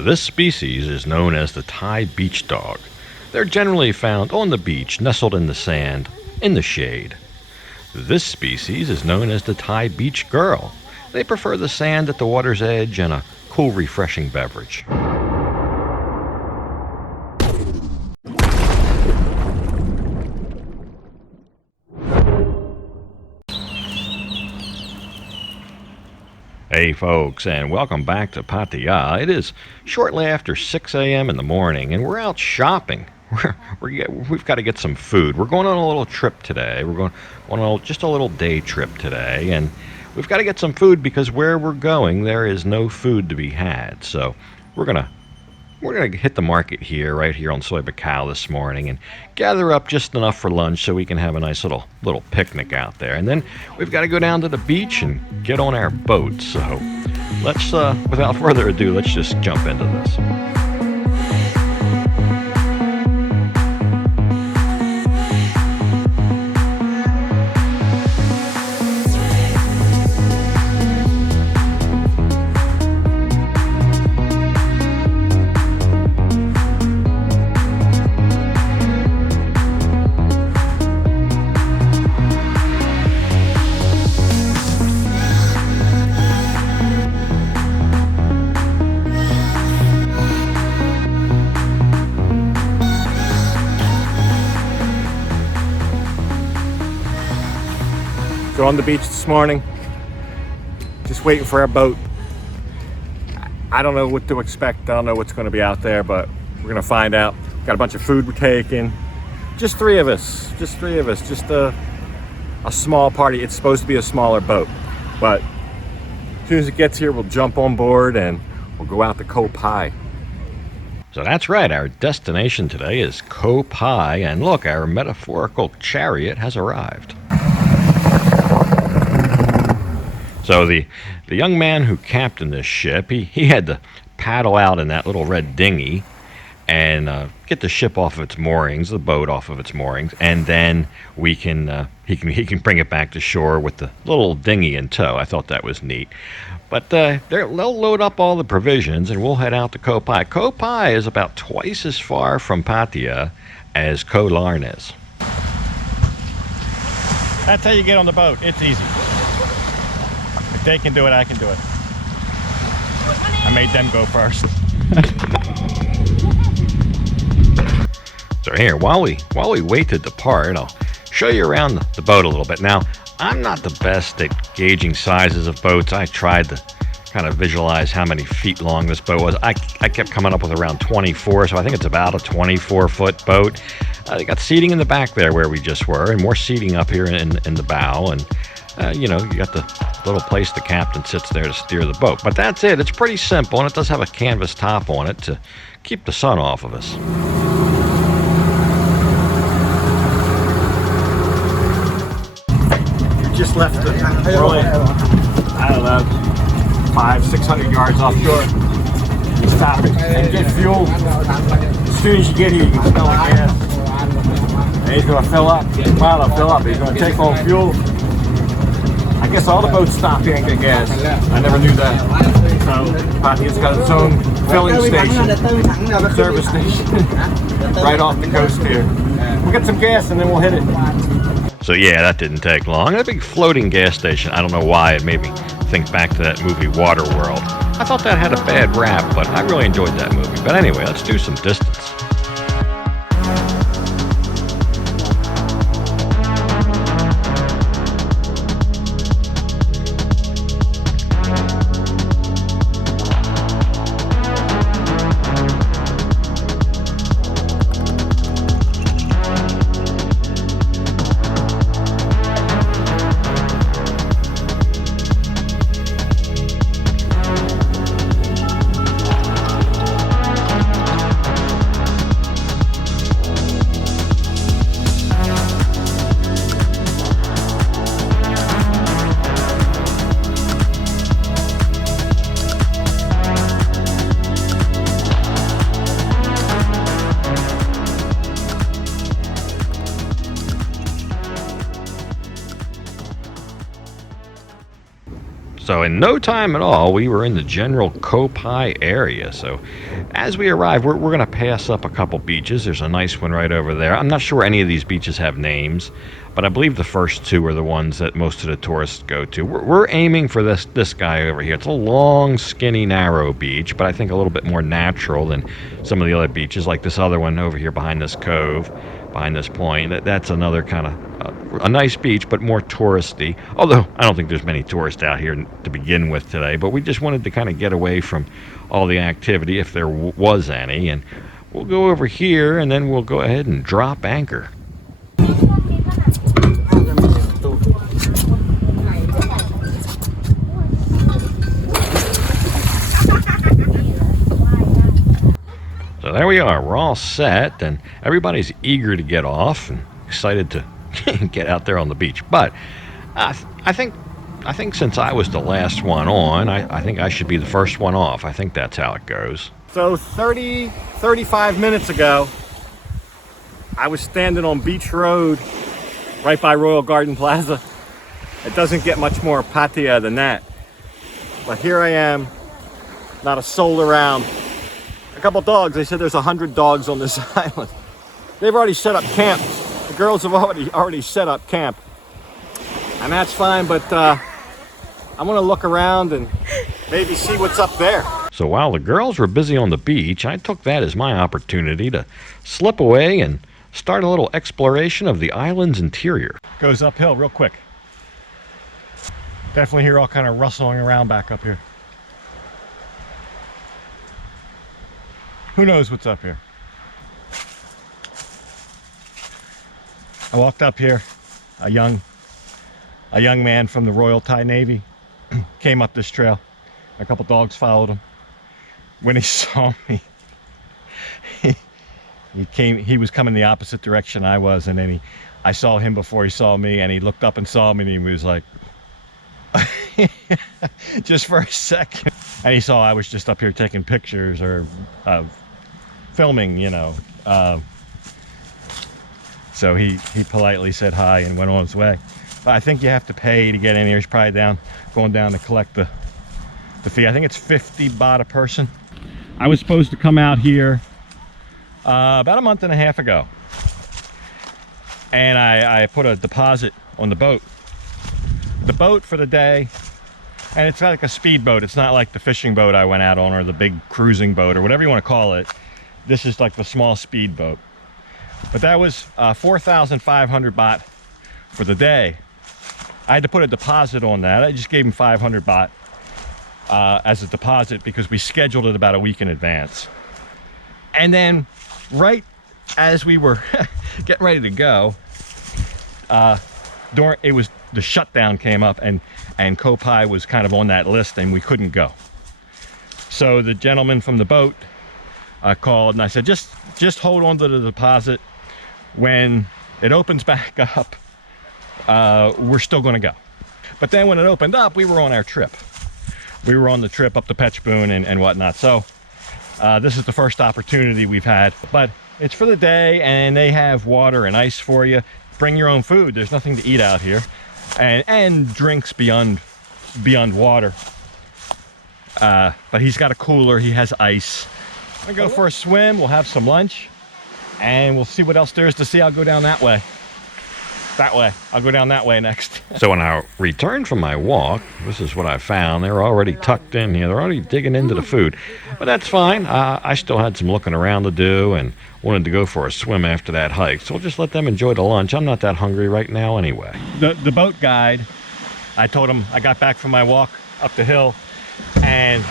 This species is known as the Thai beach dog. They're generally found on the beach, nestled in the sand, in the shade. This species is known as the Thai beach girl. They prefer the sand at the water's edge and a cool, refreshing beverage. Hey folks, and welcome back to Pattaya. It is shortly after 6 a.m. in the morning, and we're out shopping. We've got to get some food. We're going on a little trip today. We're going on just a little day trip today, and we've got to get some food because where we're going, there is no food to be had. So we're gonna hit the market here, right here on Soy Bacow this morning, and gather up just enough for lunch so we can have a nice little picnic out there. And then we've got to go down to the beach and get on our boat. So let's, without further ado, let's just jump into this. So on the beach this morning, just waiting for our boat. I don't know what to expect. I don't know what's going to be out there, but we're going to find out. Got a bunch of food we're taking. Just three of us. Just a small party. It's supposed to be a smaller boat, but as soon as it gets here, we'll jump on board and we'll go out to Koh Pai. So that's right, our destination today is Koh Pai, and look, our metaphorical chariot has arrived. So the young man who captained this ship, he had to paddle out in that little red dinghy and get the ship off of its moorings, the boat off of its moorings, and then he can bring it back to shore with the little dinghy in tow. I thought that was neat. But they'll load up all the provisions and we'll head out to Koh Pai. Koh Pai is about twice as far from Pattaya as Koh Larn is. That's how you get on the boat. It's easy. If they can do it, I can do it. I made them go first. So here, while we wait to depart, I'll show you around the boat a little bit. Now, I'm not the best at gauging sizes of boats. I tried to kind of visualize how many feet long this boat was. I kept coming up with around 24, so I think it's about a 24-foot boat. They got seating in the back there where we just were, and more seating up here in the bow, and you got the little place the captain sits there to steer the boat. But that's it. It's pretty simple, and it does have a canvas top on it to keep the sun off of us. Just left we're only, I don't know, 500-600 yards offshore. You stop it and get fuel. As soon as you get here, you can smell the gas. And he's going to fill up. Well, it'll fill up. He's going to take on fuel. I guess all the boats stop here and get gas. I never knew that. So Pattaya's got its own filling station, service station, right off the coast here. We'll get some gas and then we'll hit it. So yeah, that didn't take long. A big floating gas station. I don't know why. It made me think back to that movie Waterworld. I thought that had a bad rap, but I really enjoyed that movie. But anyway, let's do some distance. in no time at all, we were in the general Koh Pai area. So as we arrive, we're going to pass up a couple beaches. There's a nice one right over there. I'm not sure any of these beaches have names, but I believe the first two are the ones that most of the tourists go to. We're aiming for this guy over here. It's a long, skinny, narrow beach, but I think a little bit more natural than some of the other beaches, like this other one over here behind this cove, behind this point. That's another kind of a nice beach, but more touristy. Although I don't think there's many tourists out here to begin with today, but we just wanted to kind of get away from all the activity, if there was any. And we'll go over here, and then we'll go ahead and drop anchor. So there we are. We're all set, and everybody's eager to get off and excited to get out there on the beach. But I think since I was the last one on, I think I should be the first one off. I think that's how it goes. So 35 minutes ago, I was standing on Beach Road right by Royal Garden Plaza. It doesn't get much more Pattaya than that. But here I am, not a soul around. A couple dogs. They said there's 100 dogs on this island. They've already set up camp. The girls have already set up camp. And that's fine, but I want to look around and maybe see what's up there. So while the girls were busy on the beach, I took that as my opportunity to slip away and start a little exploration of the island's interior. Goes uphill real quick. Definitely hear all kind of rustling around back up here. Who knows what's up here? I walked up here, a young man from the Royal Thai Navy came up this trail. A couple dogs followed him. When he saw me, he was coming the opposite direction I was, and then I saw him before he saw me, and he looked up and saw me, and he was like, just for a second. And he saw I was just up here taking pictures or filming, you know. So he politely said hi and went on his way. But I think you have to pay to get in here. He's probably going down to collect the fee. I think it's 50 baht a person. I was supposed to come out here about a month and a half ago. And I put a deposit on the boat. The boat for the day, and it's like a speedboat. It's not like the fishing boat I went out on or the big cruising boat or whatever you want to call it. This is like the small speedboat. But that was 4,500 baht for the day. I had to put a deposit on that. I just gave him 500 baht as a deposit because we scheduled it about a week in advance. And then right as we were getting ready to go, the shutdown came up, and Koh Pai was kind of on that list, and we couldn't go. So the gentleman from the boat called, and I said, just hold on to the deposit. When it opens back up, we're still going to go. But then when it opened up, we were on our trip. We were on the trip up to Phetchabun and whatnot. So this is the first opportunity we've had. But it's for the day, and they have water and ice for you. Bring your own food. There's nothing to eat out here. And drinks beyond water. But he's got a cooler. He has ice. I'm gonna go for a swim. We'll have some lunch, and we'll see what else there is to see. I'll go down that way. I'll go down that way next. So when I returned from my walk, this is what I found. They were already tucked in here. They're already digging into the food. But that's fine. I still had some looking around to do and wanted to go for a swim after that hike. So we'll just let them enjoy the lunch. I'm not that hungry right now anyway. The boat guide, I told him I got back from my walk up the hill, and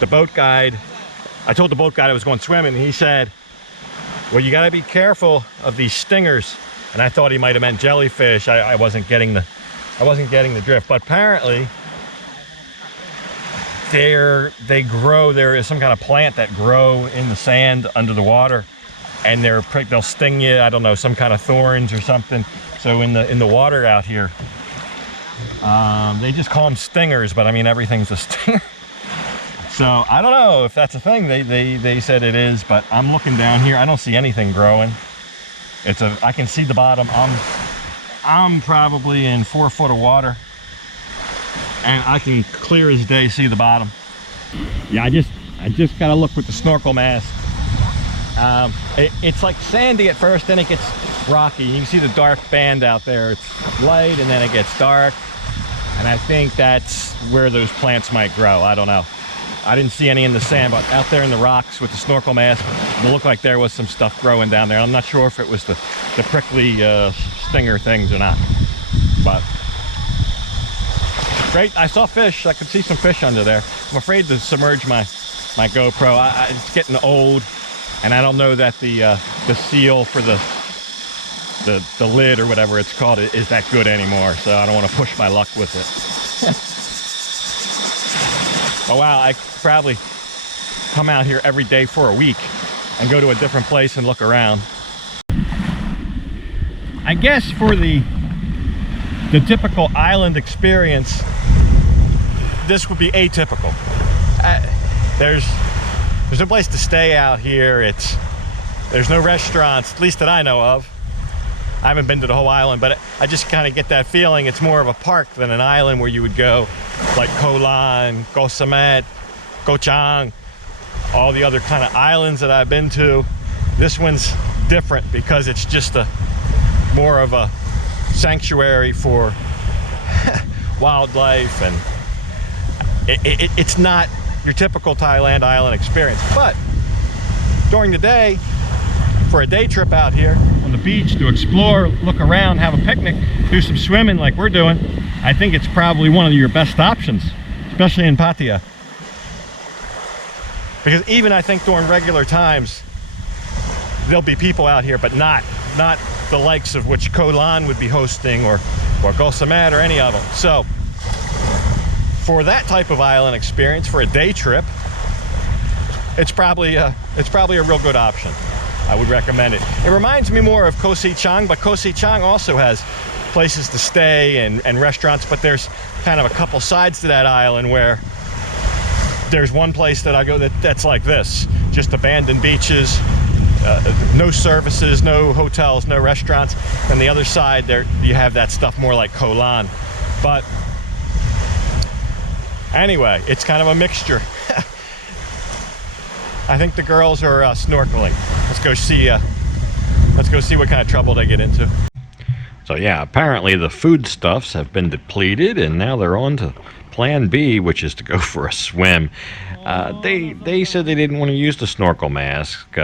the boat guide, I told the boat guide I was going swimming, and he said, well, you got to be careful of these stingers. And I thought he might have meant jellyfish. I wasn't getting the drift. But apparently, they grow. There is some kind of plant that grow in the sand under the water, and they'll sting you. I don't know, some kind of thorns or something. So in the water out here, they just call them stingers. But I mean, everything's a stinger. So I don't know if that's a thing. They said it is, but I'm looking down here. I don't see anything growing. I can see the bottom. I'm probably in 4 foot of water. and I can clear as day see the bottom. Yeah, I just gotta look with the snorkel mask. It's like sandy at first, then it gets rocky. You can see the dark band out there. It's light and then it gets dark. And I think that's where those plants might grow. I don't know. I didn't see any in the sand, but out there in the rocks with the snorkel mask, it looked like there was some stuff growing down there. I'm not sure if it was the prickly stinger things or not. But great, I saw fish. I could see some fish under there. I'm afraid to submerge my GoPro. It's getting old, and I don't know that the seal for the lid or whatever it's called is that good anymore, so I don't want to push my luck with it. Oh wow, I could probably come out here every day for a week and go to a different place and look around. I guess for the typical island experience, this would be atypical. There's no place to stay out here. There's no restaurants, at least that I know of. I haven't been to the whole island, but I just kind of get that feeling it's more of a park than an island where you would go, like Koh Lan, Koh Samet, Koh Chang, all the other kind of islands that I've been to. This one's different because it's just more of a sanctuary for wildlife, and it's not your typical Thailand island experience. But during the day, for a day trip out here on the beach to explore, look around, have a picnic, do some swimming like we're doing, I think it's probably one of your best options, especially in Pattaya. Because even I think during regular times, there'll be people out here, but not the likes of which Koh Lan would be hosting, or Koh Samet, or any of them. So for that type of island experience, for a day trip, it's probably a real good option. I would recommend it. It reminds me more of Koh Chang, but Koh Chang also has places to stay and restaurants, but there's kind of a couple sides to that island where there's one place that I go that's like this, just abandoned beaches, no services, no hotels, no restaurants. And the other side there, you have that stuff more like Koh Lan. But anyway, it's kind of a mixture. I think the girls are snorkeling. Let's go see what kind of trouble they get into. So yeah, apparently the foodstuffs have been depleted, and now they're on to plan B, which is to go for a swim. They said they didn't want to use the snorkel mask.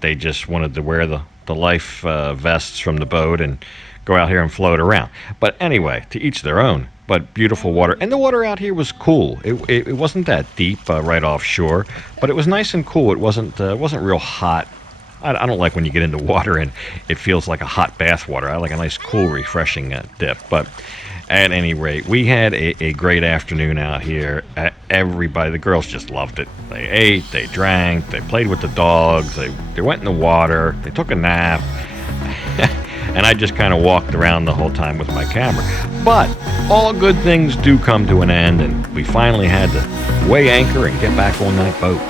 They just wanted to wear the life vests from the boat and go out here and float around. But anyway, to each their own. But beautiful water, and the water out here was cool. It wasn't that deep right offshore, but it was nice and cool. It wasn't real hot. I don't like when you get into water and it feels like a hot bath water. I like a nice, cool, refreshing dip. But at any rate, we had a great afternoon out here. Everybody, the girls just loved it. They ate, they drank, they played with the dogs, they went in the water, they took a nap. And I just kind of walked around the whole time with my camera. But all good things do come to an end, and we finally had to weigh anchor and get back on that boat.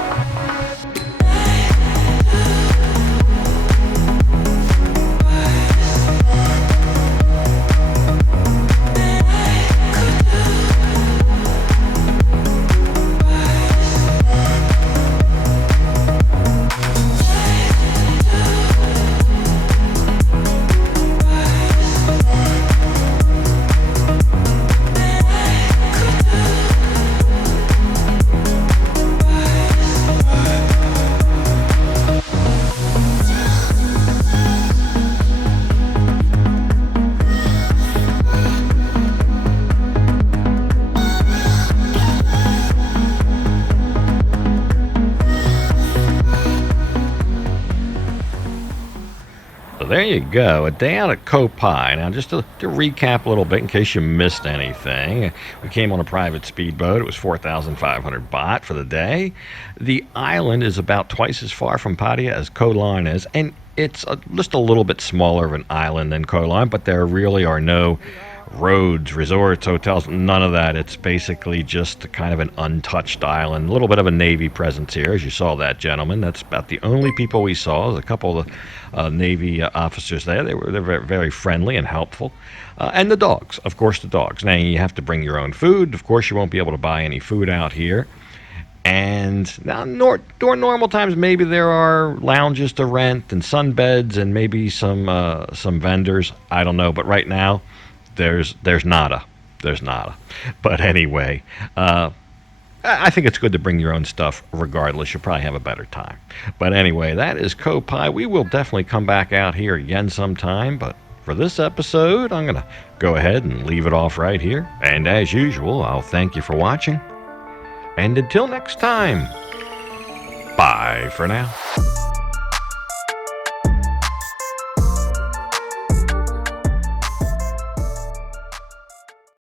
There you go, a day out at Koh Pai. Now, just to recap a little bit in case you missed anything, we came on a private speedboat. It was 4,500 baht for the day. The island is about twice as far from Pattaya as Koh Lan is, and it's just a little bit smaller of an island than Koh Lan, but there really are no roads, resorts, hotels, none of that. It's basically just kind of an untouched island. A little bit of a Navy presence here, as you saw that gentleman. That's about the only people we saw. There's a couple of Navy officers there. They're very, very friendly and helpful. And the dogs, of course, the dogs. Now, you have to bring your own food. Of course, you won't be able to buy any food out here. And now, during normal times, maybe there are lounges to rent and sunbeds and maybe some vendors. I don't know, but right now, there's nada. There's nada. But anyway, I think it's good to bring your own stuff regardless. You'll probably have a better time. But anyway, that is Koh Pai. We will definitely come back out here again sometime. But for this episode, I'm going to go ahead and leave it off right here. And as usual, I'll thank you for watching. And until next time, bye for now.